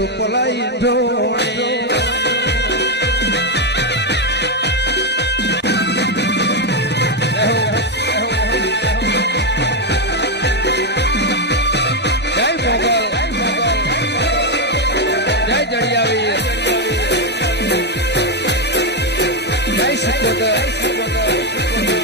રૂપલાઈ ઢોળે Nice, brother. Nice, brother.